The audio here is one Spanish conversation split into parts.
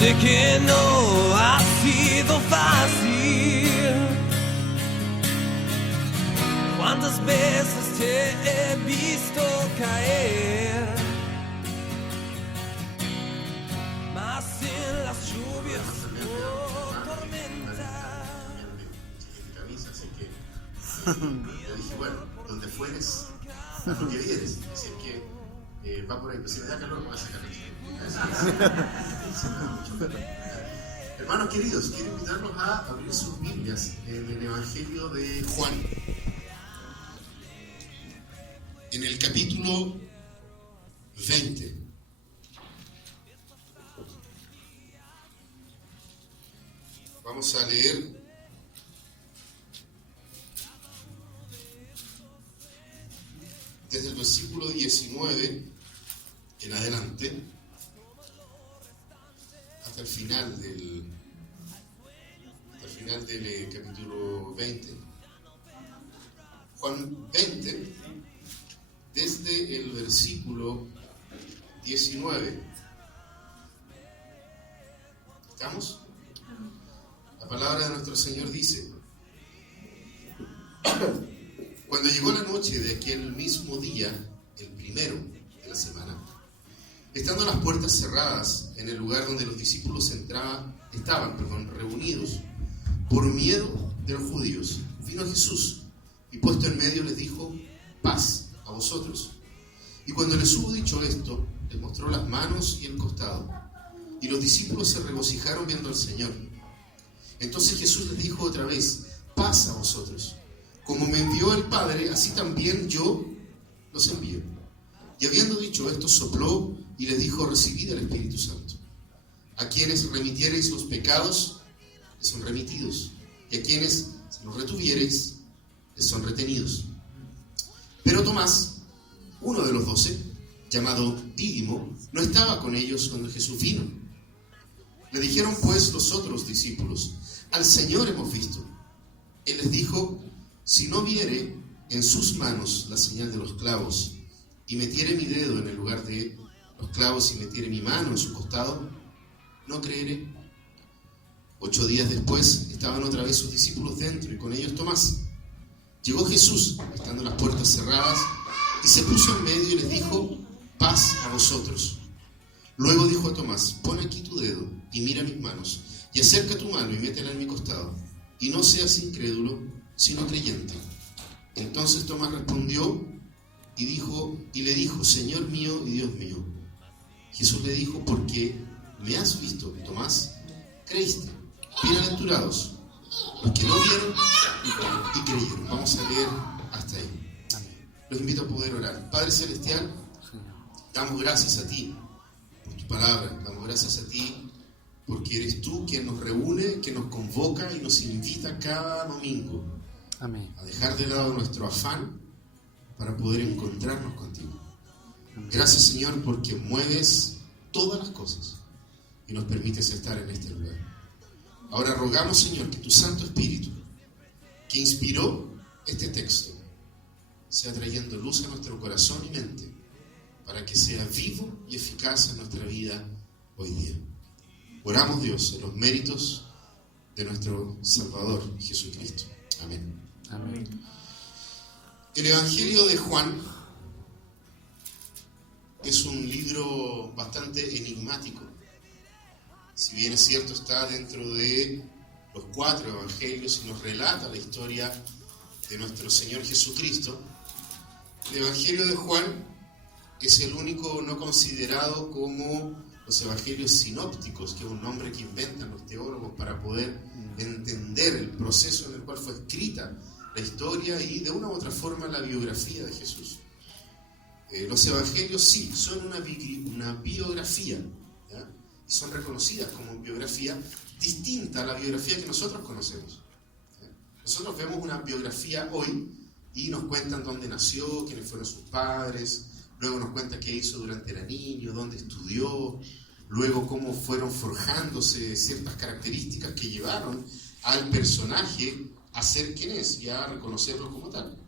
Sé que no ha sido fácil. ¿Cuántas veces te he visto caer? Más en las lluvias o tormentas. Así que yo dije, bueno, donde fueres, lo que vieres. Así que va por ahí, pero si me da calor, me voy a sacar Hermanos queridos, quiero invitarlos a abrir sus Biblias en el Evangelio de Juan, en el capítulo 20. Vamos a leer desde el versículo 19 en adelante hasta el final del capítulo 20. Juan 20, desde el versículo 19. ¿Estamos? La palabra de nuestro Señor dice: Cuando llegó la noche de aquel mismo día, el primero de la semana, estando las puertas cerradas en el lugar donde los discípulos estaban reunidos por miedo de los judíos, vino Jesús y puesto en medio les dijo: paz a vosotros. Y cuando les hubo dicho esto, les mostró las manos y el costado. Y los discípulos se regocijaron viendo al Señor. Entonces Jesús les dijo otra vez: paz a vosotros. Como me envió el Padre, así también yo los envío. Y habiendo dicho esto, sopló y les dijo: recibid el Espíritu Santo. A quienes remitiereis los pecados, les son remitidos, y a quienes se los retuviereis, les son retenidos. Pero Tomás, uno de los 12, llamado Dídimo, no estaba con ellos cuando Jesús vino. Le dijeron pues los otros discípulos: al Señor hemos visto. Él les dijo: si no viere en sus manos la señal de los clavos, y metiere mi dedo en el lugar de los clavos, y metiere mi mano en su costado, no creeré. 8 días después estaban otra vez sus discípulos dentro, y con ellos Tomás. Llegó Jesús, estando las puertas cerradas, y se puso en medio y les dijo: paz a vosotros. Luego dijo a Tomás: pon aquí tu dedo y mira mis manos, y acerca tu mano y métela en mi costado, y no seas incrédulo, sino creyente. Entonces Tomás respondió y le dijo: Señor mío y Dios mío. Jesús le dijo: porque me has visto, Tomás, creíste. Bienaventurados los que no vieron y creyeron. Vamos a leer hasta ahí. Los invito a poder orar. Padre Celestial, damos gracias a ti por tu palabra. Damos gracias a ti porque eres tú quien nos reúne, que nos convoca y nos invita cada domingo. Amén. A dejar de lado nuestro afán para poder encontrarnos contigo. Gracias, Señor, porque mueves todas las cosas y nos permites estar en este lugar. Ahora rogamos, Señor, que tu Santo Espíritu, que inspiró este texto, sea trayendo luz a nuestro corazón y mente, para que sea vivo y eficaz en nuestra vida hoy día. Oramos, Dios, en los méritos de nuestro Salvador Jesucristo. Amén. Amén. El Evangelio de Juan es un libro bastante enigmático. Si bien es cierto, está dentro de los 4 evangelios y nos relata la historia de nuestro Señor Jesucristo, el Evangelio de Juan es el único no considerado como los evangelios sinópticos, que es un nombre que inventan los teólogos para poder entender el proceso en el cual fue escrita la historia y de una u otra forma la biografía de Jesús. Los evangelios sí, son una biografía, ¿ya? Y son reconocidas como biografía distinta a la biografía que nosotros conocemos, ¿ya? Nosotros vemos una biografía hoy y nos cuentan dónde nació, quiénes fueron sus padres, luego nos cuentan qué hizo durante era niño, dónde estudió, luego cómo fueron forjándose ciertas características que llevaron al personaje a ser quien es y a reconocerlo como tal.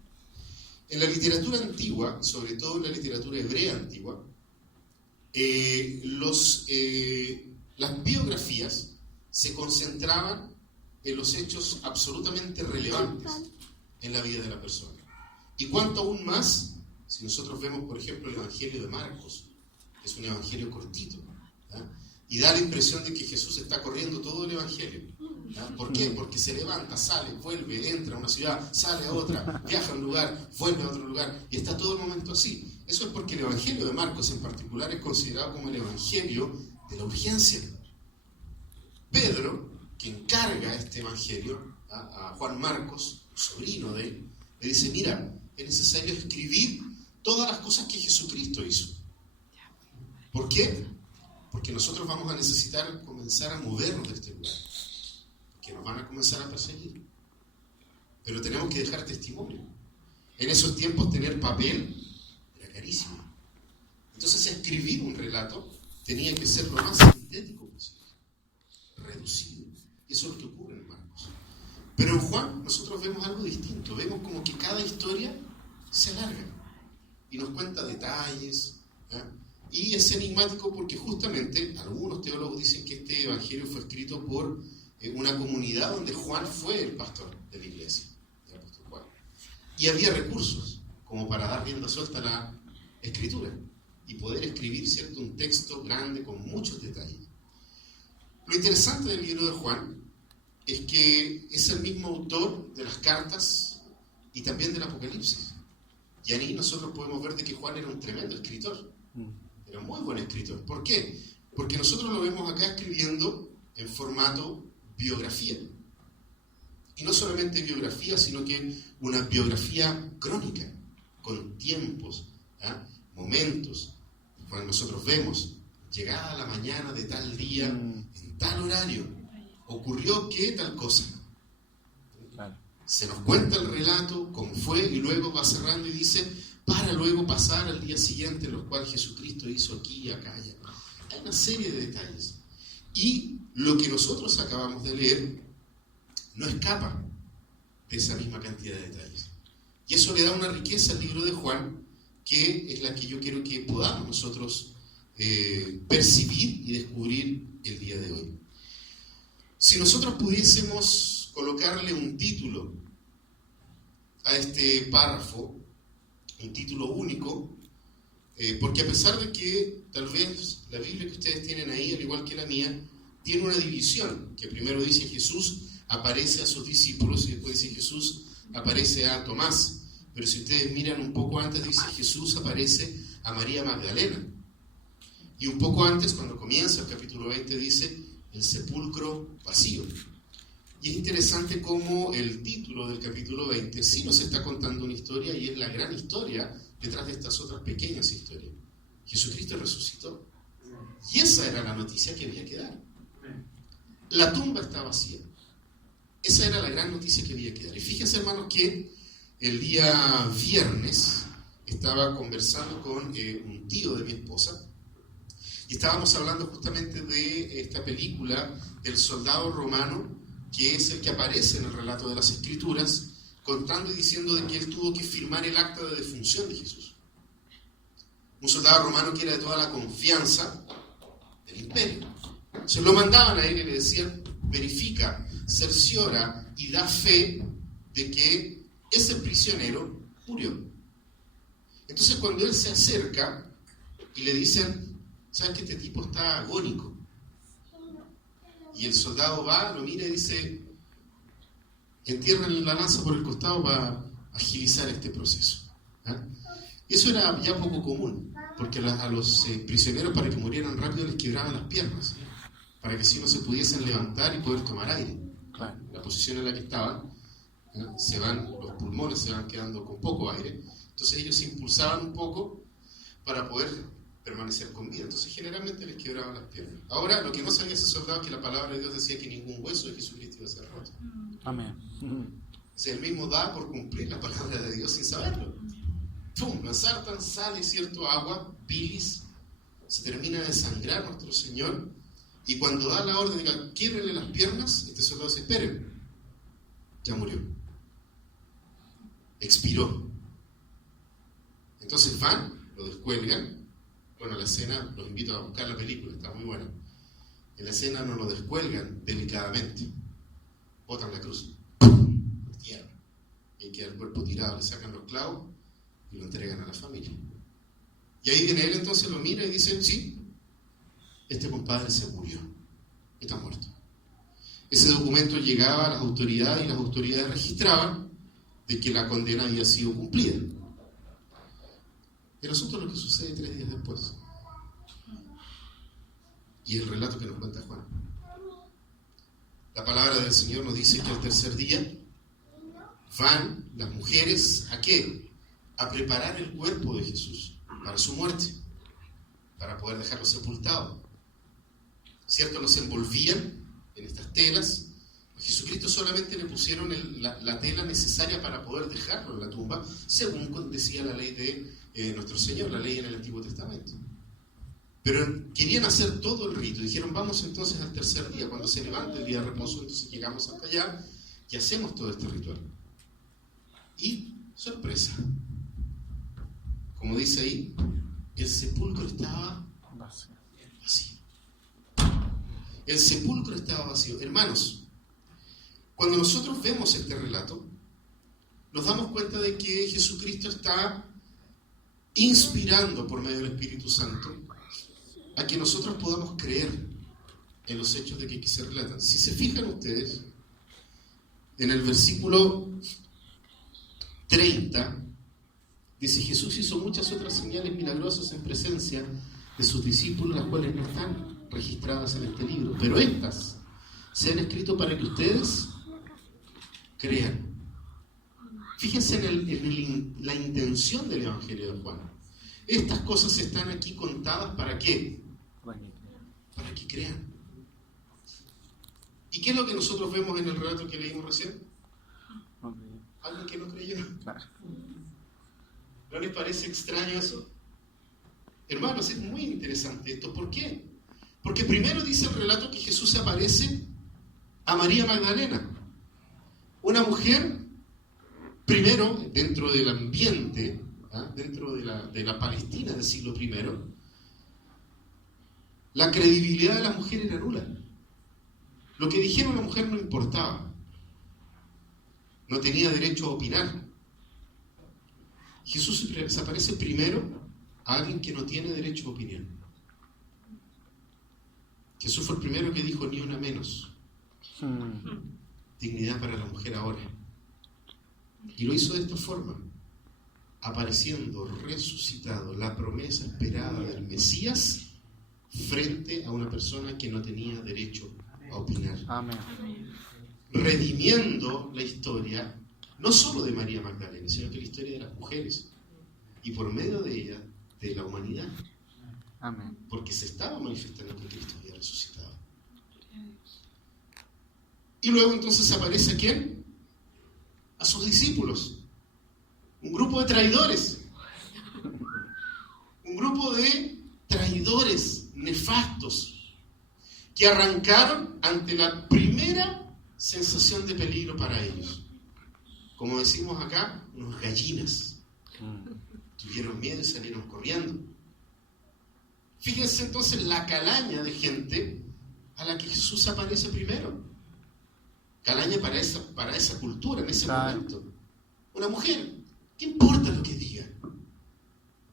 En la literatura antigua, sobre todo en la literatura hebrea antigua, las las biografías se concentraban en los hechos absolutamente relevantes en la vida de la persona. Y cuanto aún más, si nosotros vemos, por ejemplo, el Evangelio de Marcos, que es un evangelio cortito, ¿ya? Y da la impresión de que Jesús está corriendo todo el evangelio. ¿Ya? ¿Por qué? Porque se levanta, sale, vuelve, entra a una ciudad, sale a otra, viaja a un lugar, vuelve a otro lugar, y está todo el momento así. Eso es porque el Evangelio de Marcos en particular es considerado como el Evangelio de la urgencia. Pedro, que encarga este Evangelio a Juan Marcos, sobrino de él, le dice, mira, es necesario escribir todas las cosas que Jesucristo hizo. ¿Por qué? Porque nosotros vamos a necesitar comenzar a movernos de este lugar, que nos van a comenzar a perseguir. Pero tenemos que dejar testimonio. En esos tiempos tener papel era carísimo. Entonces escribir un relato tenía que ser lo más sintético posible, reducido. Eso es lo que ocurre en Marcos. Pero en Juan nosotros vemos algo distinto. Vemos como que cada historia se alarga y nos cuenta detalles, ¿eh? Y es enigmático porque justamente algunos teólogos dicen que este evangelio fue escrito por una comunidad donde Juan fue el pastor de la iglesia, el apóstol Juan. Y había recursos como para dar rienda suelta a la escritura y poder escribir, ¿cierto?, un texto grande con muchos detalles. Lo interesante del libro de Juan es que es el mismo autor de las cartas y también del Apocalipsis. Y ahí nosotros podemos ver de que Juan era un tremendo escritor. Era un muy buen escritor. ¿Por qué? Porque nosotros lo vemos acá escribiendo en formato biografía. Y no solamente biografía, sino que una biografía crónica, con tiempos, ¿eh? Momentos. Cuando nosotros vemos, llegada la mañana de tal día, en tal horario, ocurrió qué tal cosa. Se nos cuenta el relato, cómo fue, y luego va cerrando y dice, para luego pasar al día siguiente, en los cuales Jesucristo hizo aquí y acá y acá. Hay una serie de detalles. Y lo que nosotros acabamos de leer no escapa de esa misma cantidad de detalles. Y eso le da una riqueza al libro de Juan, que es la que yo quiero que podamos nosotros percibir y descubrir el día de hoy. Si nosotros pudiésemos colocarle un título a este párrafo, un título único, porque a pesar de que tal vez la Biblia que ustedes tienen ahí, al igual que la mía, tiene una división, que primero dice Jesús aparece a sus discípulos y después dice Jesús aparece a Tomás, pero si ustedes miran un poco antes dice Jesús aparece a María Magdalena, y un poco antes, cuando comienza el capítulo 20, dice el sepulcro vacío. Y es interesante cómo el título del capítulo 20 sí nos está contando una historia, y es la gran historia detrás de estas otras pequeñas historias. Jesucristo resucitó. Y esa era la noticia que había que dar. La tumba está vacía. Esa era la gran noticia que había que dar. Y fíjense, hermanos, que el día viernes estaba conversando con un tío de mi esposa, y estábamos hablando justamente de esta película del soldado romano, que es el que aparece en el relato de las Escrituras, contando y diciendo de que él tuvo que firmar el acta de defunción de Jesús. Un soldado romano que era de toda la confianza del imperio. Se lo mandaban a él y le decían, verifica, cerciora y da fe de que ese prisionero murió. Entonces cuando él se acerca y le dicen, ¿sabes que este tipo está agónico? Y el soldado va, lo mira y dice, entierren la lanza por el costado para agilizar este proceso. ¿Eh? Eso era ya poco común, porque a los prisioneros, para que murieran rápido, les quebraban las piernas, para que así no se pudiesen levantar y poder tomar aire. La posición en la que estaban, los pulmones se van quedando con poco aire, entonces ellos se impulsaban un poco para poder permanecer con vida. Entonces generalmente les quebraban las piernas. Ahora, lo que no sabía ese soldado es que la palabra de Dios decía que ningún hueso de Jesucristo iba a ser roto. Amén. O sea, él mismo da por cumplir la palabra de Dios sin saberlo. ¡Pum! La ensartan, sale cierto agua, bilis, se termina de sangrar nuestro Señor, y cuando da la orden de que quiebrenle las piernas, este soldado dice, esperen, ya murió. Expiró. Entonces van, lo descuelgan. Bueno, la escena, los invito a buscar la película, está muy buena. En la escena no lo descuelgan delicadamente, botan la cruz, por tierra, y queda el cuerpo tirado, le sacan los clavos y lo entregan a la familia. Y ahí viene él, entonces lo mira y dice, sí, este compadre se murió, está muerto. Ese documento llegaba a las autoridades y las autoridades registraban de que la condena había sido cumplida. El asunto es lo que sucede 3 días después. Y el relato que nos cuenta Juan. La palabra del Señor nos dice que al tercer día van las mujeres ¿a qué? A preparar el cuerpo de Jesús para su muerte, para poder dejarlo sepultado. ¿Cierto? Los envolvían en estas telas. A Jesucristo solamente le pusieron la tela necesaria para poder dejarlo en la tumba, según decía la ley de nuestro Señor, la ley en el Antiguo Testamento. Pero querían hacer todo el rito. Dijeron, vamos entonces al tercer día, cuando se levante el día de reposo, entonces llegamos hasta allá y hacemos todo este ritual. Y, sorpresa, como dice ahí, el sepulcro estaba vacío. El sepulcro estaba vacío. Hermanos, cuando nosotros vemos este relato, nos damos cuenta de que Jesucristo está inspirando por medio del Espíritu Santo a que nosotros podamos creer en los hechos de que aquí se relatan. Si se fijan ustedes, en el versículo 30, dice, Jesús hizo muchas otras señales milagrosas en presencia de sus discípulos, las cuales no están registradas en este libro, pero estas se han escrito para que ustedes crean. Fíjense en la intención del Evangelio de Juan. Estas cosas están aquí contadas ¿para qué? Para que crean. ¿Y qué es lo que nosotros vemos en el relato que leímos recién? Alguien que no creyó. ¿No les parece extraño eso? Hermanos, es muy interesante esto. ¿Por qué? Porque primero dice el relato que Jesús se aparece a María Magdalena, una mujer, primero, dentro del ambiente, dentro de la Palestina del siglo I, la credibilidad de la mujer era nula. Lo que dijera la mujer no importaba. No tenía derecho a opinar. Jesús se aparece primero a alguien que no tiene derecho a opinión. Jesús fue el primero que dijo ni una menos. Dignidad para la mujer ahora. Y lo hizo de esta forma, apareciendo resucitado, la promesa esperada del Mesías, frente a una persona que no tenía derecho a opinar. Amén. Redimiendo la historia, no solo de María Magdalena, sino que la historia de las mujeres, y por medio de ella, de la humanidad. Amén. Porque se estaba manifestando que Cristo había resucitado. Y luego entonces aparece ¿a quién? A sus discípulos. Un grupo de traidores. Un grupo de traidores nefastos que arrancaron ante la primera sensación de peligro para ellos. Como decimos acá, unos gallinas. Tuvieron miedo y salieron corriendo. Fíjense entonces la calaña de gente a la que Jesús aparece primero. Calaña para esa cultura, en ese momento. Una mujer, ¿qué importa lo que digan?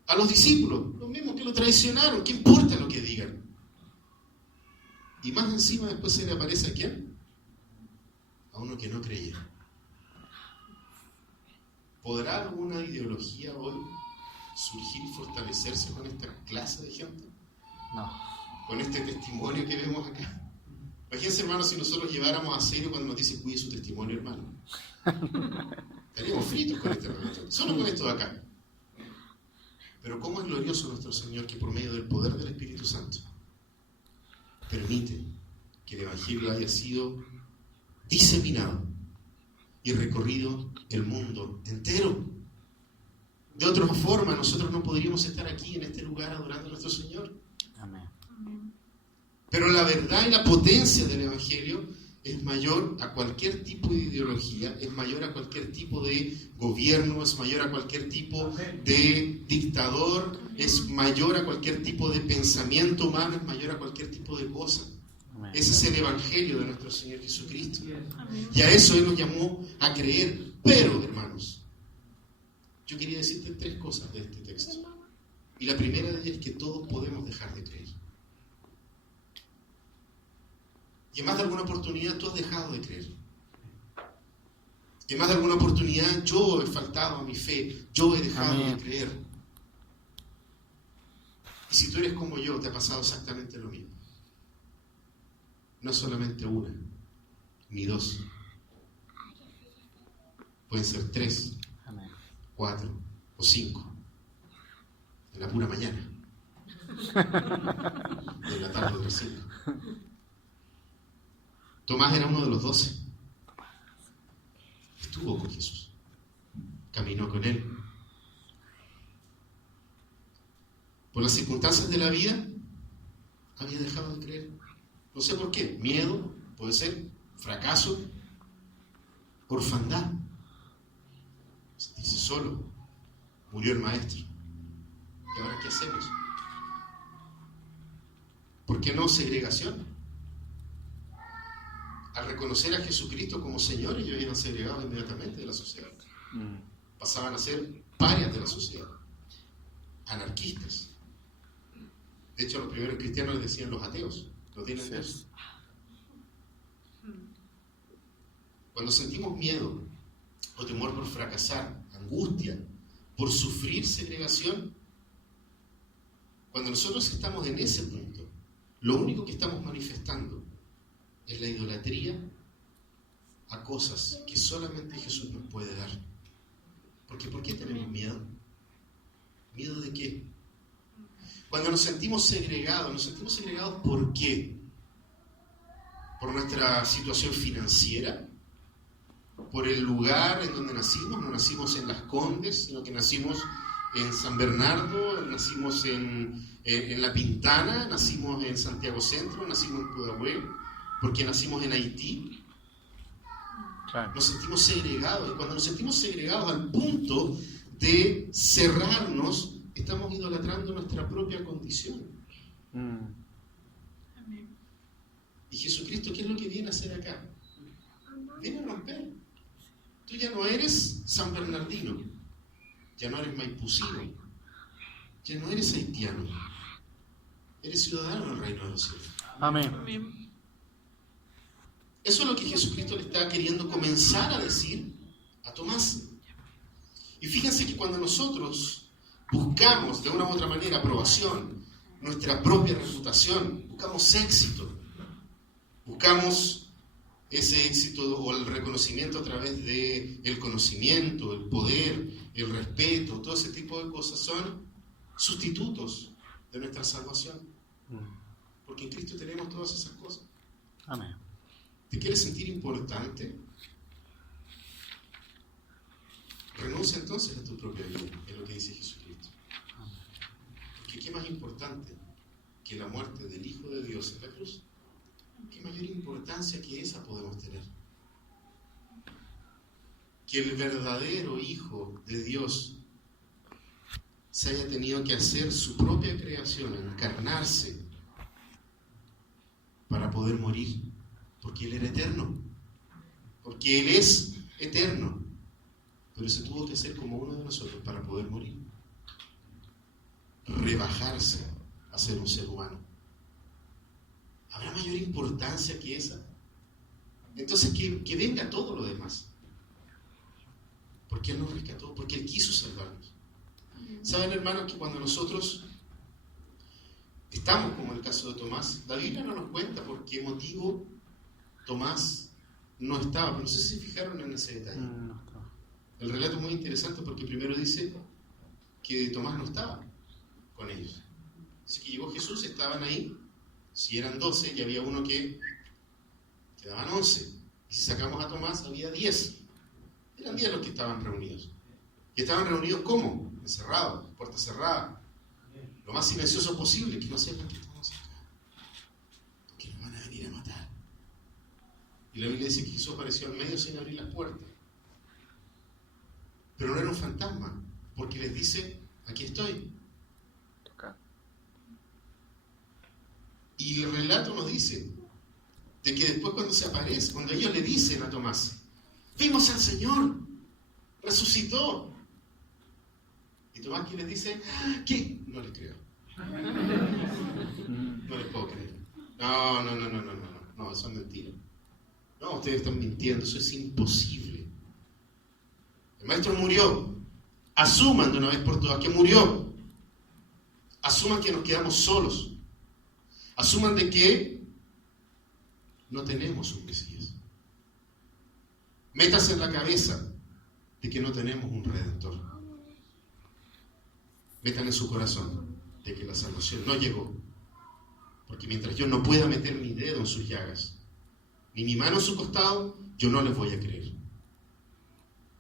A los discípulos, los mismos que lo traicionaron, ¿qué importa lo que digan? Y más encima después se le aparece ¿a quién? A uno que no creía. ¿Podrá alguna ideología hoy surgir y fortalecerse con esta clase de gente? No. Con este testimonio que vemos acá. Imagínense, hermanos, si nosotros lleváramos a serio cuando nos dice cuide su testimonio, hermano. Estaríamos fritos con este relato, solo con esto de acá. Pero cómo es glorioso nuestro Señor que por medio del poder del Espíritu Santo permite que el Evangelio haya sido diseminado y recorrido el mundo entero. De otra forma, nosotros no podríamos estar aquí en este lugar adorando a nuestro Señor. Amén. Pero la verdad y la potencia del Evangelio es mayor a cualquier tipo de ideología, es mayor a cualquier tipo de gobierno, es mayor a cualquier tipo de dictador, es mayor a cualquier tipo de pensamiento humano, es mayor a cualquier tipo de cosa. Amén. Ese es el Evangelio de nuestro Señor Jesucristo. Y a eso Él nos llamó a creer. Pero, hermanos, yo quería decirte 3 cosas de este texto. Y la primera de ellas es que todos podemos dejar de creer. Y en más de alguna oportunidad tú has dejado de creer. Y en más de alguna oportunidad yo he faltado a mi fe. Yo he dejado Amén. de creer. Y si tú eres como yo, te ha pasado exactamente lo mismo. No solamente una, ni 2. Pueden ser 3, Amén. 4 o 5. En la pura mañana. Y en la tarde otros 5. Tomás era uno de los 12. Estuvo con Jesús. Caminó con Él. Por las circunstancias de la vida, había dejado de creer. No sé por qué. Miedo, puede ser. Fracaso. Orfandad. Sentirse solo. Murió el maestro. ¿Y ahora qué hacemos? ¿Por qué no segregación? Al reconocer a Jesucristo como Señor, ellos eran segregados inmediatamente de la sociedad. Pasaban a ser parias de la sociedad. Anarquistas. De hecho, los primeros cristianos les decían los ateos. No tienen Dios. Cuando sentimos miedo o temor por fracasar, angustia, por sufrir segregación, cuando nosotros estamos en ese punto, lo único que estamos manifestando es la idolatría a cosas que solamente Jesús nos puede dar. Porque ¿por qué tenemos miedo? ¿Miedo de qué? Cuando nos sentimos segregados ¿por qué? ¿Por nuestra situación financiera? ¿Por el lugar en donde nacimos? No nacimos en Las Condes, sino que nacimos en San Bernardo, nacimos en La Pintana, nacimos en Santiago Centro, nacimos en Pudahuel, porque nacimos en Haití. Claro. Nos sentimos segregados, y cuando nos sentimos segregados al punto de cerrarnos, estamos idolatrando nuestra propia condición. Y Jesucristo, ¿qué es lo que viene a hacer acá? Viene a romper. Tú ya no eres San Bernardino, ya no eres maipucino, ya no eres haitiano, eres ciudadano del reino de los cielos. Amén. Eso es lo que Jesucristo le está queriendo comenzar a decir a Tomás. Y fíjense que cuando nosotros buscamos de una u otra manera aprobación, nuestra propia reputación, buscamos éxito, buscamos ese éxito o el reconocimiento a través del conocimiento, el poder, el respeto, todo ese tipo de cosas son sustitutos de nuestra salvación. Porque en Cristo tenemos todas esas cosas. Amén. ¿Te quieres sentir importante? Renuncia entonces a tu propia vida, es lo que dice Jesucristo. Porque ¿qué más importante que la muerte del Hijo de Dios en la cruz? ¿Qué mayor importancia que esa podemos tener? Que el verdadero Hijo de Dios se haya tenido que hacer su propia creación, encarnarse para poder morir, porque Él era eterno, porque Él es eterno, pero se tuvo que hacer como uno de nosotros para poder morir, rebajarse a ser un ser humano. ¿Habrá mayor importancia que esa? Entonces que venga todo lo demás, porque Él nos rescató, porque Él quiso salvarnos. ¿Saben, hermanos, que cuando nosotros estamos como en el caso de Tomás, la Biblia no nos cuenta por qué motivo Tomás no estaba, pero no sé si se fijaron en ese detalle. El relato es muy interesante porque primero dice que Tomás no estaba con ellos. Dice que llegó Jesús, estaban ahí, si eran 12 y había uno que quedaban 11. Y si sacamos a Tomás, había 10. Eran 10 los que estaban reunidos. ¿Y estaban reunidos cómo? Encerrados, puertas cerradas, lo más silencioso posible, que no sepan que estamos acá, porque nos van a venir a matar. Y la Biblia dice que Jesús apareció en medio sin abrir las puertas. Pero no era un fantasma, porque les dice, aquí estoy. Y el relato nos dice de que después cuando se aparece, cuando ellos le dicen a Tomás, vimos al Señor, resucitó. Y Tomás, ¿qué les dice? ¿Qué? No les creo. No les puedo creer. No, eso es mentira. No, ustedes están mintiendo, eso es imposible. El maestro murió. Asuman de una vez por todas que murió. Asuman que nos quedamos solos. Asuman de que no tenemos un Mesías. Métase en la cabeza de que no tenemos un Redentor. Metan en su corazón de que la salvación no llegó. Porque mientras yo no pueda meter mi dedo en sus llagas, ni mi mano en su costado, yo no les voy a creer.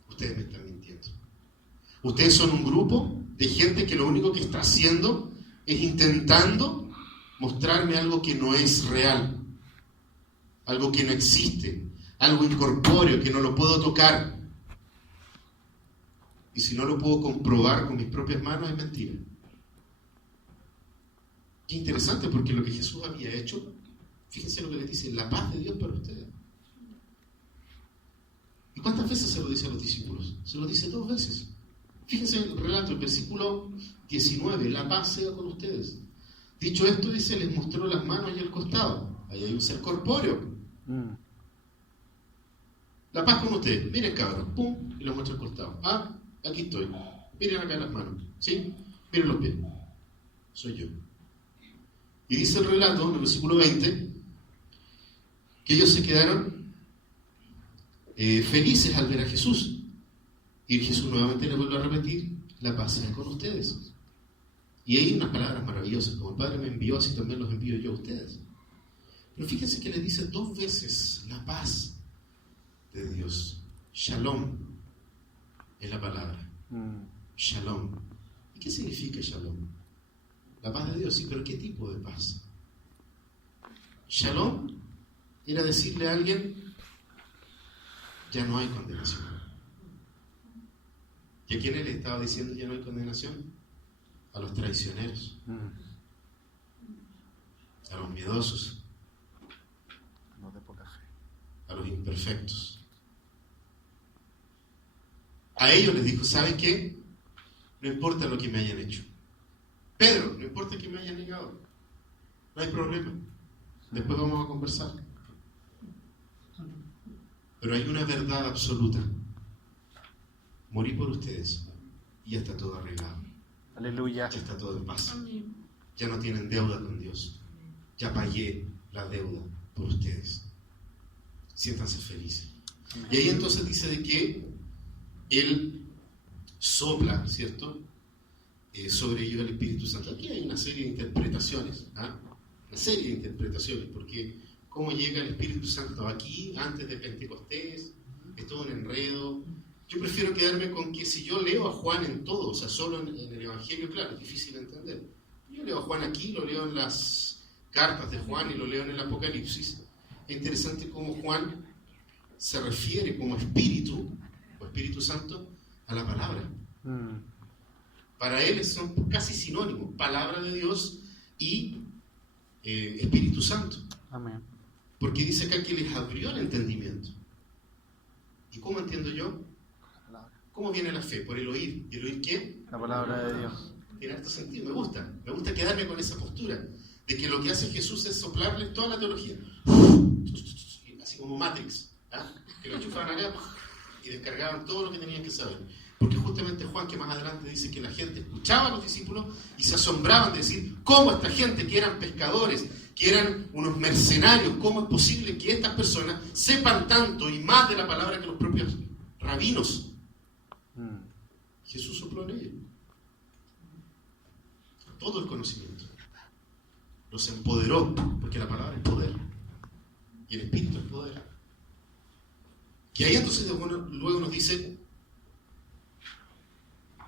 Ustedes me están mintiendo. Ustedes son un grupo de gente que lo único que está haciendo es intentando mostrarme algo que no es real, algo que no existe, algo incorpóreo que no lo puedo tocar. Y si no lo puedo comprobar con mis propias manos, es mentira. Qué interesante, porque lo que Jesús había hecho, fíjense lo que les dice, la paz de Dios para ustedes. ¿Y cuántas veces se lo dice a los discípulos? Se lo dice 2 veces. Fíjense el relato, el versículo 19, la paz sea con ustedes. Dicho esto, dice, les mostró las manos y el costado. Ahí hay un ser corpóreo. La paz con ustedes. Miren, cabros, pum, y les muestra el costado. Aquí estoy. Miren acá las manos, ¿sí? Miren los pies. Soy yo. Y dice el relato, en el versículo 20, que ellos se quedaron felices al ver a Jesús. Y Jesús nuevamente les vuelve a repetir, la paz sea con ustedes. Y hay unas palabras maravillosas, como el Padre me envió, así también los envío yo a ustedes. Pero fíjense que les dice 2 veces la paz de Dios. Shalom es la palabra. Shalom. ¿Y qué significa shalom? La paz de Dios, sí, pero ¿qué tipo de paz? Shalom era decirle a alguien, ya no hay condenación. ¿Y a quiénes le estaba diciendo ya no hay condenación? A los traicioneros, a los miedosos, No de poca fe. a los imperfectos. A ellos les dijo, ¿saben qué? No importa lo que me hayan hecho. Pedro, no importa que me hayan negado. No hay problema. Después vamos a conversar. Pero hay una verdad absoluta. Morí por ustedes y ya está todo arreglado. Aleluya. Ya está todo en paz. Ya no tienen deuda con Dios. Ya pagué la deuda por ustedes. Siéntanse felices. Y ahí entonces dice de que Él sopla, ¿cierto? Sobre ellos el Espíritu Santo. Aquí hay una serie de interpretaciones. Una serie de interpretaciones. Porque cómo llega el Espíritu Santo aquí antes de Pentecostés, es todo un enredo. Yo prefiero quedarme con que si yo leo a Juan en todo, o sea, solo en el Evangelio, claro, es difícil de entender. Yo leo a Juan aquí, lo leo en las cartas de Juan y lo leo en el Apocalipsis. Es interesante cómo Juan se refiere como Espíritu, o Espíritu Santo, a la palabra. Para él son casi sinónimos, palabra de Dios y Espíritu Santo. Amén. Porque dice acá que les abrió el entendimiento. ¿Y cómo entiendo yo? ¿Cómo viene la fe? Por el oír. ¿Y el oír qué? La palabra de Dios. Tiene harto sentido, me gusta quedarme con esa postura, de que lo que hace Jesús es soplarles toda la teología. Así como Matrix, que lo enchufaban acá y descargaban todo lo que tenían que saber. Porque justamente Juan, que más adelante dice que la gente escuchaba a los discípulos y se asombraban de decir, ¿cómo esta gente que eran pescadores, que eran unos mercenarios, cómo es posible que estas personas sepan tanto y más de la palabra que los propios rabinos? Jesús sopló en ellos todo el conocimiento, los empoderó, porque la palabra es poder y el Espíritu es poder. Y ahí entonces luego nos dice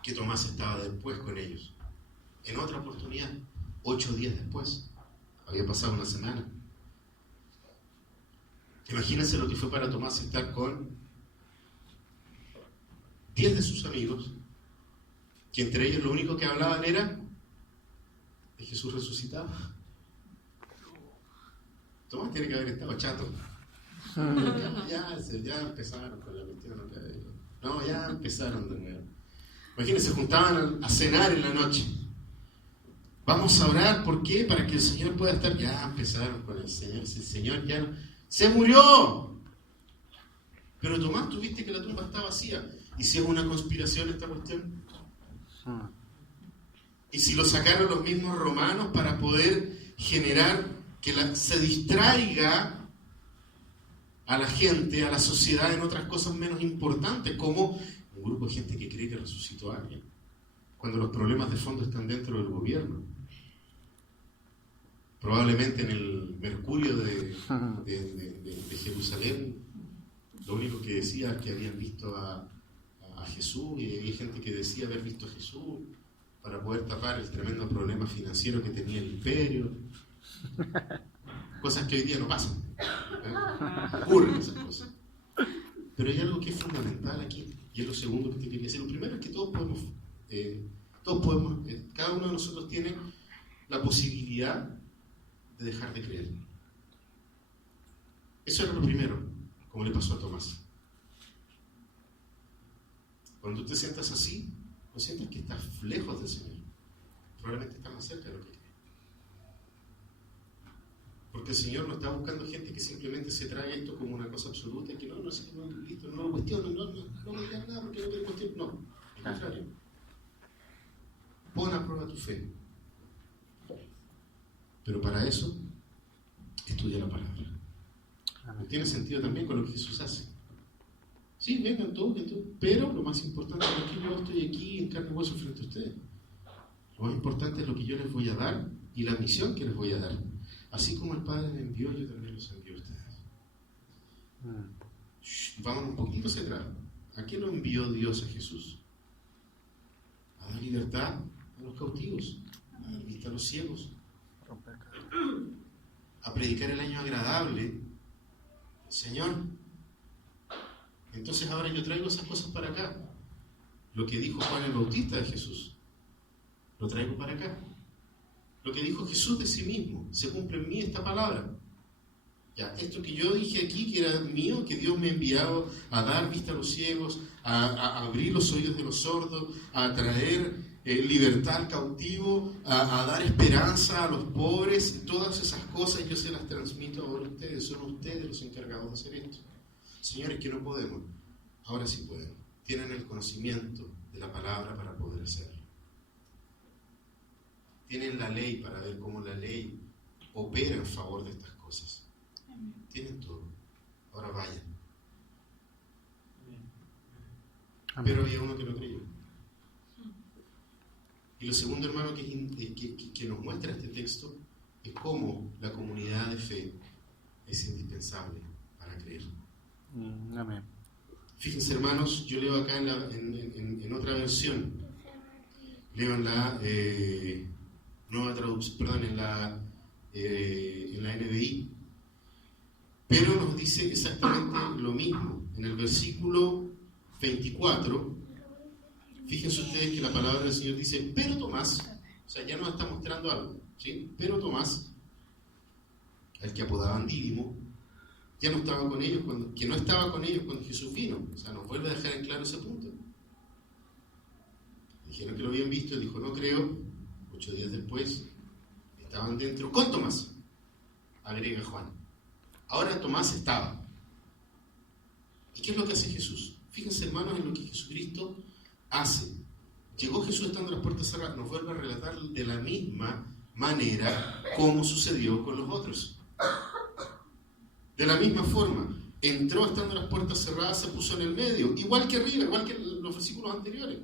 que Tomás estaba después con ellos, en otra oportunidad, 8 días después. Había pasado una semana. Imagínense lo que fue para Tomás estar con 10 de sus amigos, que entre ellos lo único que hablaban era de Jesús resucitado. Tomás tiene que haber estado chato. Ya empezaron con la cuestión. No, ya empezaron de nuevo. Imagínense, se juntaban a cenar en la noche. Vamos a orar, ¿por qué? Para que el Señor pueda estar. Ya empezaron con el Señor. Si el Señor ya se murió. Pero Tomás, tuviste que la tumba está vacía. ¿Y si es una conspiración esta cuestión? ¿Y si lo sacaron los mismos romanos para poder generar que se distraiga a la gente, a la sociedad en otras cosas menos importantes, como un grupo de gente que cree que resucitó a alguien, cuando los problemas de fondo están dentro del gobierno? Probablemente en el Mercurio de Jerusalén, lo único que decía es que habían visto a Jesús, y había gente que decía haber visto a Jesús para poder tapar el tremendo problema financiero que tenía el imperio. Cosas que hoy día no pasan. Ocurren esas cosas. Pero hay algo que es fundamental aquí, y es lo segundo que te quería decir. Lo primero es que todos podemos, cada uno de nosotros tiene la posibilidad de dejar de creer. Eso era lo primero, como le pasó a Tomás. Cuando tú te sientas así, no sientas que estás lejos del Señor. Probablemente estás más cerca de lo que crees. Porque el Señor no está buscando gente que simplemente se trague esto como una cosa absoluta y que no lo cuestiona, no me digas nada porque no quiero cuestionar. No, al contrario. Pon a prueba tu fe. Pero para eso, estudia la palabra. Tiene sentido también con lo que Jesús hace. Sí, vengan todos, pero lo más importante es que yo estoy aquí en carne y hueso frente a ustedes. Lo más importante es lo que yo les voy a dar y la misión que les voy a dar. Así como el Padre me envió, yo también los envío a ustedes. Vamos un poquito hacia atrás. ¿A qué lo envió Dios a Jesús? A dar libertad a los cautivos, a dar vista a los ciegos, a predicar el año agradable del Señor. Entonces ahora yo traigo esas cosas para acá. Lo que dijo Juan el Bautista de Jesús, lo traigo para acá. Lo que dijo Jesús de sí mismo, se cumple en mí esta palabra. Ya, esto que yo dije aquí, que era mío, que Dios me ha enviado a dar vista a los ciegos, a abrir los oídos de los sordos, a traer libertad al cautivo, a dar esperanza a los pobres, todas esas cosas yo se las transmito ahora a ustedes. Son ustedes los encargados de hacer esto. Señores, que no podemos, ahora sí pueden. Tienen el conocimiento de la palabra para poder hacerlo. Tienen la ley para ver cómo la ley opera en favor de estas cosas. Tienen todo. Ahora vayan. Pero había uno que no creyó. Y lo segundo, hermano, que nos muestra este texto es cómo la comunidad de fe es indispensable para creer. Amén. Fíjense, hermanos, yo leo acá en otra versión. Leo en la nueva traducción, perdón, en la NBI. Pero nos dice exactamente lo mismo. En el versículo 24, fíjense ustedes que la palabra del Señor dice, pero Tomás, o sea, ya nos está mostrando algo, ¿sí? Pero Tomás, al que apodaban Dídimo, ya no estaba con ellos cuando Jesús vino. O sea, nos vuelve a dejar en claro ese punto. Dijeron que lo habían visto, él dijo, no creo. 8 días después, estaban dentro con Tomás, agrega Juan. Ahora Tomás estaba. ¿Y qué es lo que hace Jesús? Fíjense, hermanos, en lo que Jesucristo hace. Llegó Jesús estando las puertas cerradas. Nos vuelve a relatar de la misma manera como sucedió con los otros. De la misma forma, entró estando las puertas cerradas, se puso en el medio, igual que arriba, igual que los versículos anteriores.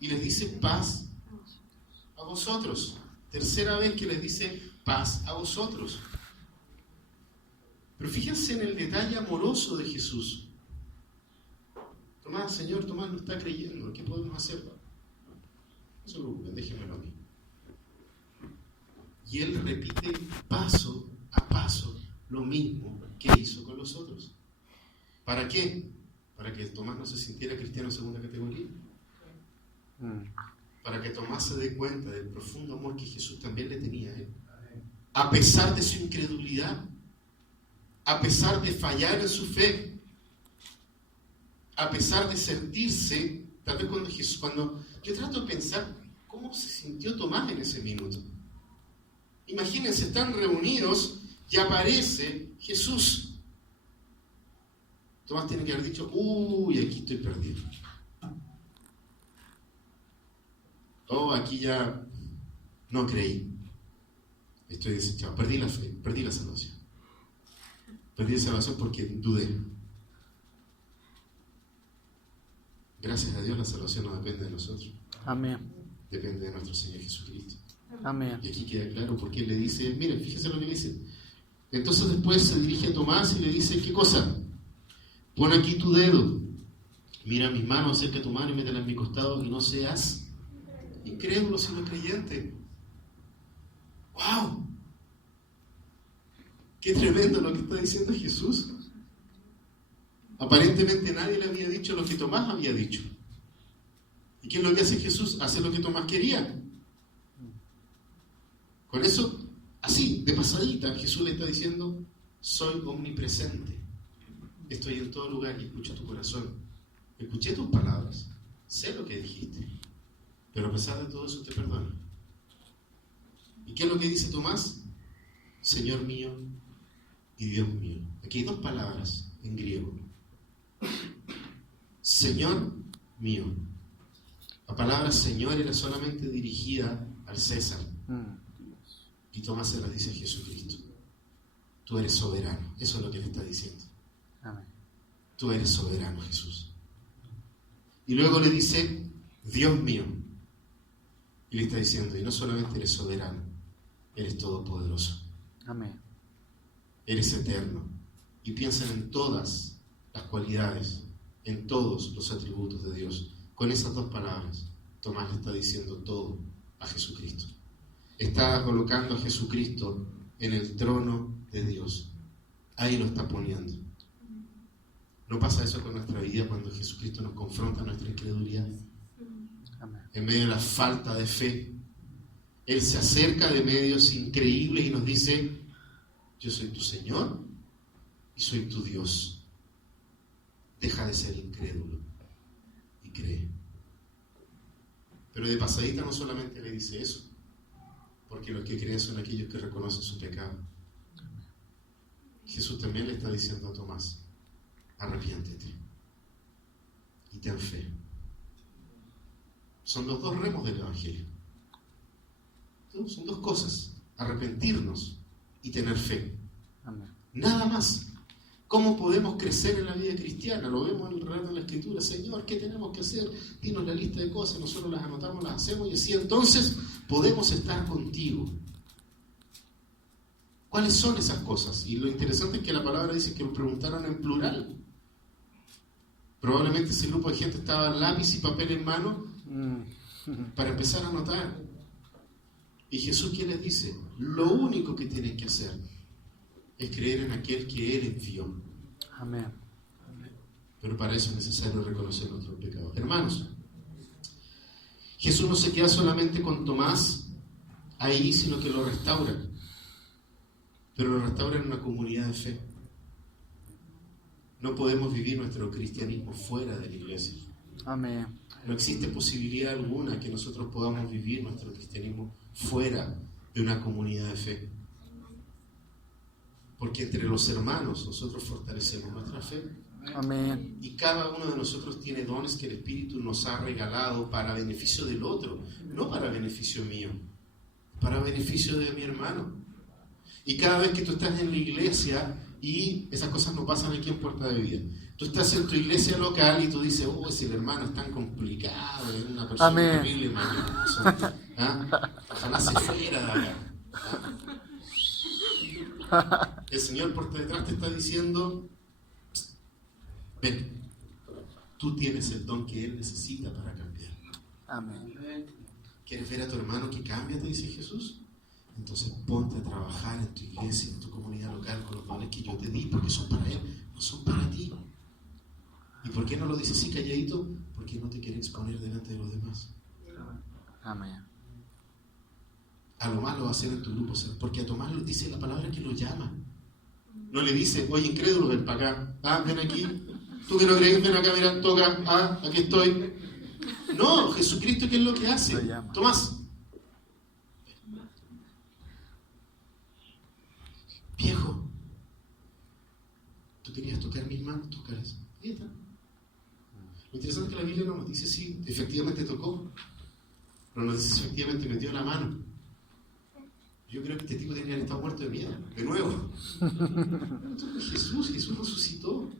Y les dice, paz a vosotros. Tercera vez que les dice, paz a vosotros. Pero fíjense en el detalle amoroso de Jesús. Tomás, Señor, Tomás no está creyendo. ¿Qué podemos hacer? No se preocupen, déjenmelo a mí. Y él repite paso a paso lo mismo que hizo con los otros. ¿Para qué? Para que Tomás no se sintiera cristiano segunda categoría. Para que Tomás se dé cuenta del profundo amor que Jesús también le tenía a él. A pesar de su incredulidad, a pesar de fallar en su fe, a pesar de sentirse, tal vez cuando yo trato de pensar cómo se sintió Tomás en ese minuto. Imagínense, están reunidos y aparece Jesús. Tomás tiene que haber dicho, uy, aquí estoy perdido. Oh, aquí ya no creí. Estoy desechado. Perdí la fe, perdí la salvación. Perdí la salvación porque dudé. Gracias a Dios la salvación no depende de nosotros. Amén. Depende de nuestro Señor Jesucristo. Amén. Y aquí queda claro porque Él le dice, miren, fíjense lo que le dice. Entonces después se dirige a Tomás y le dice, ¿qué cosa? Pon aquí tu dedo. Mira mis manos, acerca tu mano y métela en mi costado y no seas incrédulo sino creyente. ¡Wow! ¡Qué tremendo lo que está diciendo Jesús! Aparentemente nadie le había dicho lo que Tomás había dicho. ¿Y qué es lo que hace Jesús? Hace lo que Tomás quería. Con eso, así, de pasadita, Jesús le está diciendo, soy omnipresente. Estoy en todo lugar y escucho tu corazón. Escuché tus palabras. Sé lo que dijiste. Pero a pesar de todo eso te perdono. ¿Y qué es lo que dice Tomás? Señor mío y Dios mío. Aquí hay dos palabras en griego. Señor mío. La palabra Señor era solamente dirigida al César. Y Tomás se las dice a Jesucristo. Tú eres soberano. Eso es lo que le está diciendo. Amén. Tú eres soberano, Jesús. Y luego le dice, Dios mío. Y le está diciendo, y no solamente eres soberano, eres todopoderoso. Amén. Eres eterno. Y piensan en todas las cualidades, en todos los atributos de Dios. Con esas dos palabras, Tomás le está diciendo todo a Jesucristo. Está colocando a Jesucristo en el trono de Dios. Ahí lo está poniendo. ¿No pasa eso con nuestra vida cuando Jesucristo nos confronta nuestra incredulidad? Amén. En medio de la falta de fe, Él se acerca de medios increíbles y nos dice, yo soy tu Señor y soy tu Dios. Deja de ser incrédulo y cree. Pero de pasadita no solamente le dice eso, porque los que creen son aquellos que reconocen su pecado. Jesús también le está diciendo a Tomás, arrepiéntete y ten fe. Son los dos remos del Evangelio. Son dos cosas, arrepentirnos y tener fe. Amén. Nada más. ¿Cómo podemos crecer en la vida cristiana? Lo vemos en el relato de la Escritura. Señor, ¿qué tenemos que hacer? Dinos la lista de cosas, nosotros las anotamos, las hacemos y así entonces podemos estar contigo. ¿Cuáles son esas cosas? Y lo interesante es que la palabra dice que lo preguntaron en plural. Probablemente ese grupo de gente estaba lápiz y papel en mano para empezar a anotar. Y Jesús, ¿qué les dice? Lo único que tienen que hacer es creer en aquel que Él envió. Amén. Pero para eso es necesario reconocer nuestros pecados. Hermanos, Jesús no se queda solamente con Tomás ahí, sino que lo restaura. Pero lo restaura en una comunidad de fe. No podemos vivir nuestro cristianismo fuera de la iglesia. Amén. No existe posibilidad alguna que nosotros podamos vivir nuestro cristianismo fuera de una comunidad de fe. Porque entre los hermanos nosotros fortalecemos nuestra fe. Amén. Y cada uno de nosotros tiene dones que el Espíritu nos ha regalado para beneficio del otro, no para beneficio mío, para beneficio de mi hermano. Y cada vez que tú estás en la iglesia, y esas cosas no pasan aquí en Puerta de Vida, tú estás en tu iglesia local y tú dices, oh, si el hermano es tan complicado, es una persona Amén. horrible, mañosa, ¿ah? Ojalá se fuera de acá. ¿Ah? El Señor por detrás te está diciendo, ven, tú tienes el don que Él necesita para cambiar. Amén. ¿Quieres ver a tu hermano que cambia? Te dice Jesús. Entonces ponte a trabajar en tu iglesia, en tu comunidad local con los dones que yo te di, porque son para Él, no son para ti. ¿Y por qué no lo dice así calladito? Porque no te quiere exponer delante de los demás. Amén. A lo más lo va a hacer en tu grupo, porque a Tomás lo dice la palabra que lo llama. No le dice, oye, incrédulo, ven para acá. Ah, ven aquí. Tú que no crees, ven acá, mira, toca. Ah, aquí estoy. No, Jesucristo, ¿qué es lo que hace? Lo llama. Tomás. Viejo, tú querías tocar mis manos, tocar eso. Ahí está. Lo interesante es que la Biblia no nos dice si efectivamente tocó, no nos dice si efectivamente metió la mano. Yo creo que este tipo tenía que estar muerto de miedo, de nuevo. Jesús resucitó.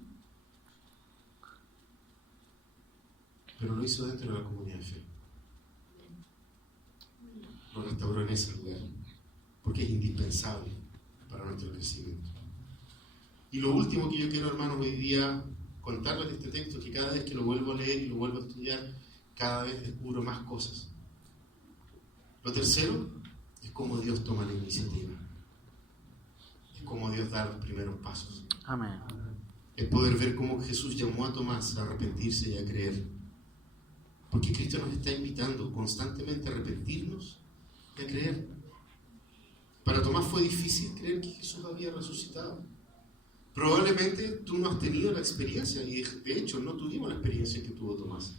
Pero lo hizo dentro de la comunidad de fe. Lo restauró en ese lugar, porque es indispensable para nuestro crecimiento. Y lo último que yo quiero, hermanos, hoy día contarles de este texto, que cada vez que lo vuelvo a leer y lo vuelvo a estudiar, cada vez descubro más cosas. Lo tercero es cómo Dios toma la iniciativa. Es cómo Dios da los primeros pasos. Amén. Es poder ver cómo Jesús llamó a Tomás a arrepentirse y a creer. Porque Cristo nos está invitando constantemente a arrepentirnos y a creer. Para Tomás fue difícil creer que Jesús había resucitado. Probablemente tú no has tenido la experiencia, y de hecho no tuvimos la experiencia que tuvo Tomás.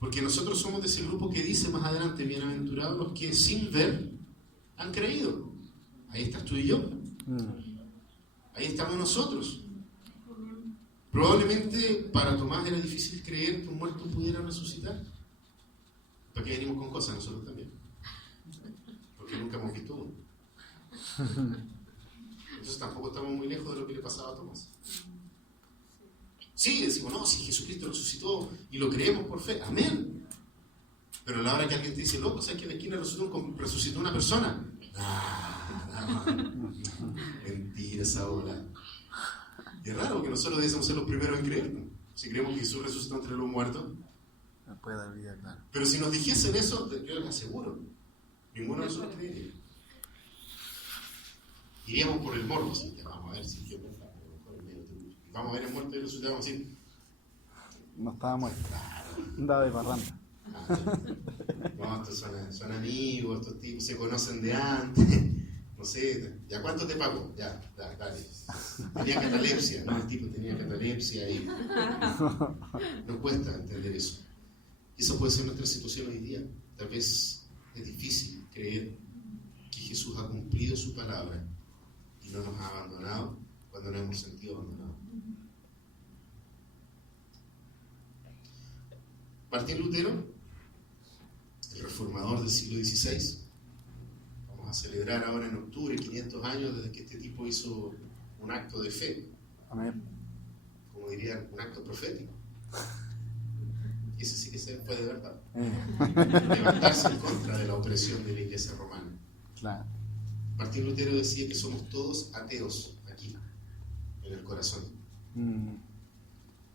Porque nosotros somos de ese grupo que dice más adelante, bienaventurados los que sin ver han creído. Ahí estás tú y yo. Ahí estamos nosotros. Probablemente para Tomás era difícil creer que un muerto pudiera resucitar. ¿Para qué venimos con cosas nosotros también? Porque nunca hemos visto uno. Entonces tampoco estamos muy lejos de lo que le pasaba a Tomás. Sí, decimos, no, si Jesucristo resucitó y lo creemos por fe, amén. Pero a la hora que alguien te dice, loco, ¿sabes que en la esquina resucitó una persona? Mentira esa bola. Y es raro que nosotros debiésemos ser los primeros en creer, ¿no? Si creemos que Jesús resucitó entre los muertos. Me puede dar vida, claro. Pero si nos dijesen eso, yo les aseguro, ninguno de nosotros creería. Iríamos por el morbo, así, vamos a ver si yo vamos a ver el muerto y resucitado, vamos a decir. No estaba muerto. Andaba de parranda. No, estos son amigos, estos tipos se conocen de antes. No sé, ¿ya cuánto te pagó? Ya, dale. Tenía catalepsia, ¿no? El tipo tenía catalepsia y nos cuesta entender eso. Y eso puede ser nuestra situación hoy día. Tal vez es difícil creer que Jesús ha cumplido su palabra y no nos ha abandonado cuando nos hemos sentido abandonados. Martín Lutero, el reformador del siglo XVI, vamos a celebrar ahora en octubre 500 años desde que este tipo hizo un acto de fe. Amén. Como dirían, un acto profético. Y ese sí que fue de verdad. Levantarse en contra de la opresión de la Iglesia romana. Claro. Martín Lutero decía que somos todos ateos aquí, en el corazón.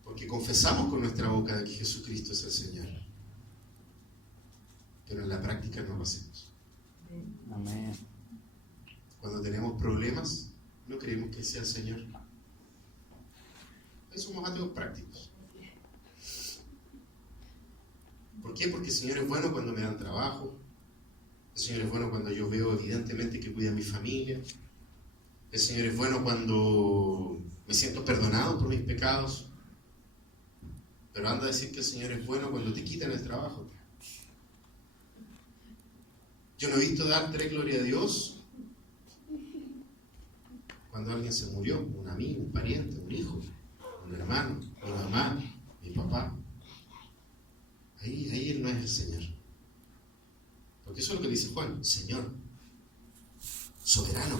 Porque confesamos con nuestra boca de que Jesucristo es el Señor. Pero en la práctica no lo hacemos. Amén. Cuando tenemos problemas, no creemos que sea el Señor. Ahí somos ateos prácticos. ¿Por qué? Porque el Señor es bueno cuando me dan trabajo. El Señor es bueno cuando yo veo evidentemente que cuida a mi familia. El Señor es bueno cuando me siento perdonado por mis pecados. Pero anda a decir que el Señor es bueno cuando te quitan el trabajo. Yo no he visto dar 3 gloria a Dios cuando alguien se murió, un amigo, un pariente, un hijo, un hermano, mi mamá, mi papá. Ahí Él no es el Señor. Porque eso es lo que dice Juan, Señor, soberano.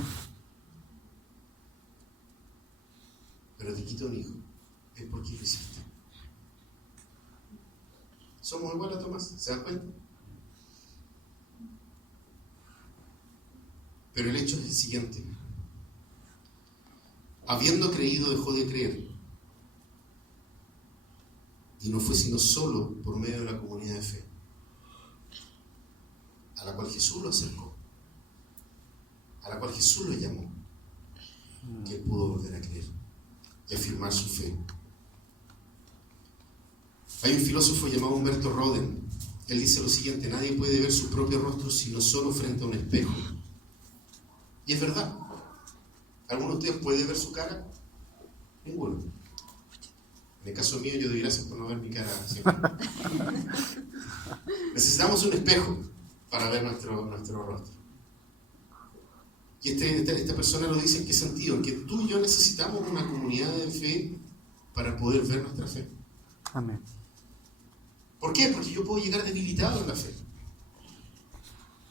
Pero te quito un hijo, es porque lo hiciste. Somos igual a Tomás, ¿se dan cuenta? Pero el hecho es el siguiente. Habiendo creído, dejó de creer. Y no fue sino solo por medio de la comunidad de fe, a la cual Jesús lo acercó, a la cual Jesús lo llamó, que él pudo volver a creer y afirmar su fe. Hay un filósofo llamado Humberto Roden. Él dice lo siguiente: nadie puede ver su propio rostro sino solo frente a un espejo. Y es verdad. ¿Alguno de ustedes puede ver su cara? Ninguno. En el caso mío, yo doy gracias por no ver mi cara siempre. Necesitamos un espejo para ver nuestro rostro. Y esta persona lo dice en qué sentido, en que tú y yo necesitamos una comunidad de fe para poder ver nuestra fe. Amén. ¿Por qué? Porque yo puedo llegar debilitado en la fe.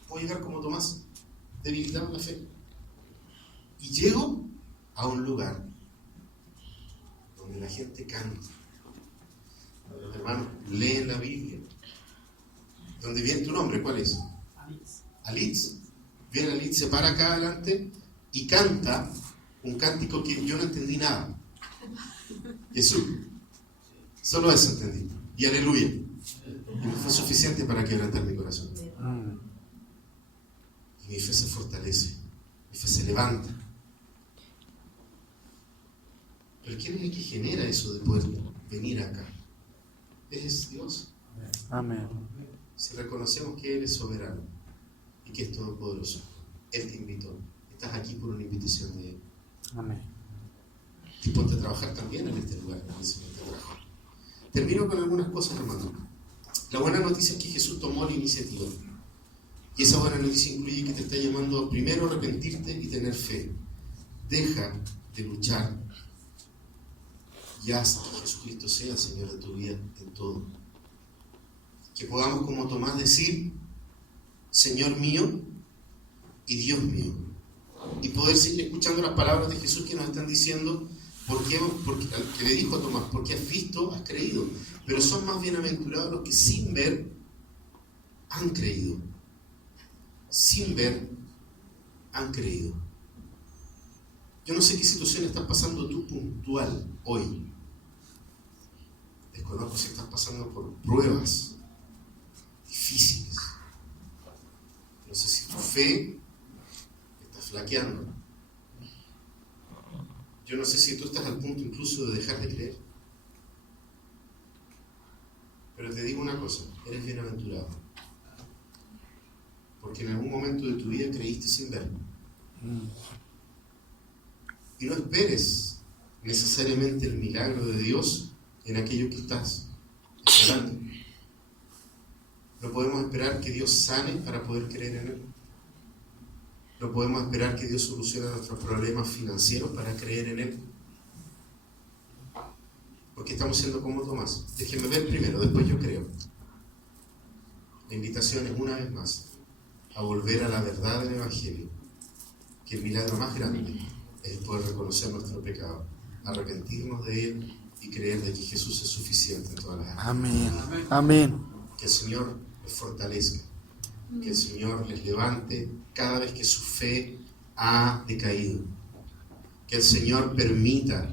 Puedo llegar como Tomás, debilitado en la fe. Y llego a un lugar donde la gente canta, donde los hermanos leen la Biblia, donde viene tu nombre, ¿cuál es? Alitz. Viene Alitz, se para acá adelante y canta un cántico que yo no entendí nada. Jesús. Solo eso entendí. Y aleluya. Y me fue suficiente para quebrantar mi corazón. Y mi fe se fortalece. Mi fe se levanta. Pero ¿quién es el que genera eso de poder venir acá? Es Dios. Amén. Si reconocemos que Él es soberano y que es todopoderoso, Él te invitó. Estás aquí por una invitación de Él. Amén. Y ponte a trabajar también en este lugar donde el Señor te trajo. Termino con algunas cosas, hermano. La buena noticia es que Jesús tomó la iniciativa. Y esa buena noticia incluye que te está llamando a primero arrepentirte y tener fe. Deja de luchar y haz que Jesucristo sea el Señor de tu vida en todo. Que podamos, como Tomás, decir: Señor mío y Dios mío. Y poder seguir escuchando las palabras de Jesús que nos están diciendo, porque le dijo a Tomás: porque has visto, has creído. Pero son más bienaventurados los que sin ver han creído. Sin ver han creído. Yo no sé qué situación estás pasando tú puntual hoy. Desconozco si estás pasando por pruebas difíciles. No sé si tu fe está flaqueando. Yo no sé si tú estás al punto incluso de dejar de creer. Pero te digo una cosa: eres bienaventurado. Porque en algún momento de tu vida creíste sin ver. Y no esperes necesariamente el milagro de Dios en aquello que estás esperando. No podemos esperar que Dios sane para poder creer en Él. No podemos esperar que Dios solucione nuestros problemas financieros para creer en Él. Porque estamos siendo como Tomás. Déjenme ver primero, después yo creo. La invitación es una vez más a volver a la verdad del Evangelio. Que el milagro más grande es poder reconocer nuestro pecado, arrepentirnos de él y creer de que Jesús es suficiente en todas las áreas. Amén. Amén. Que el Señor les fortalezca, que el Señor les levante cada vez que su fe ha decaído, que el Señor permita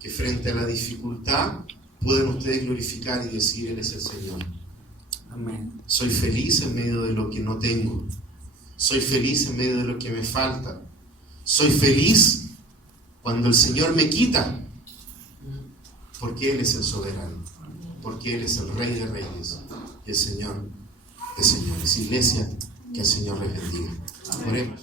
que frente a la dificultad puedan ustedes glorificar y decir: Él es el Señor. Amén. Soy feliz en medio de lo que no tengo, soy feliz en medio de lo que me falta, soy feliz cuando el Señor me quita, porque Él es el soberano, porque Él es el Rey de Reyes y el Señor de Señores. Iglesia, que el Señor les bendiga. Oremos.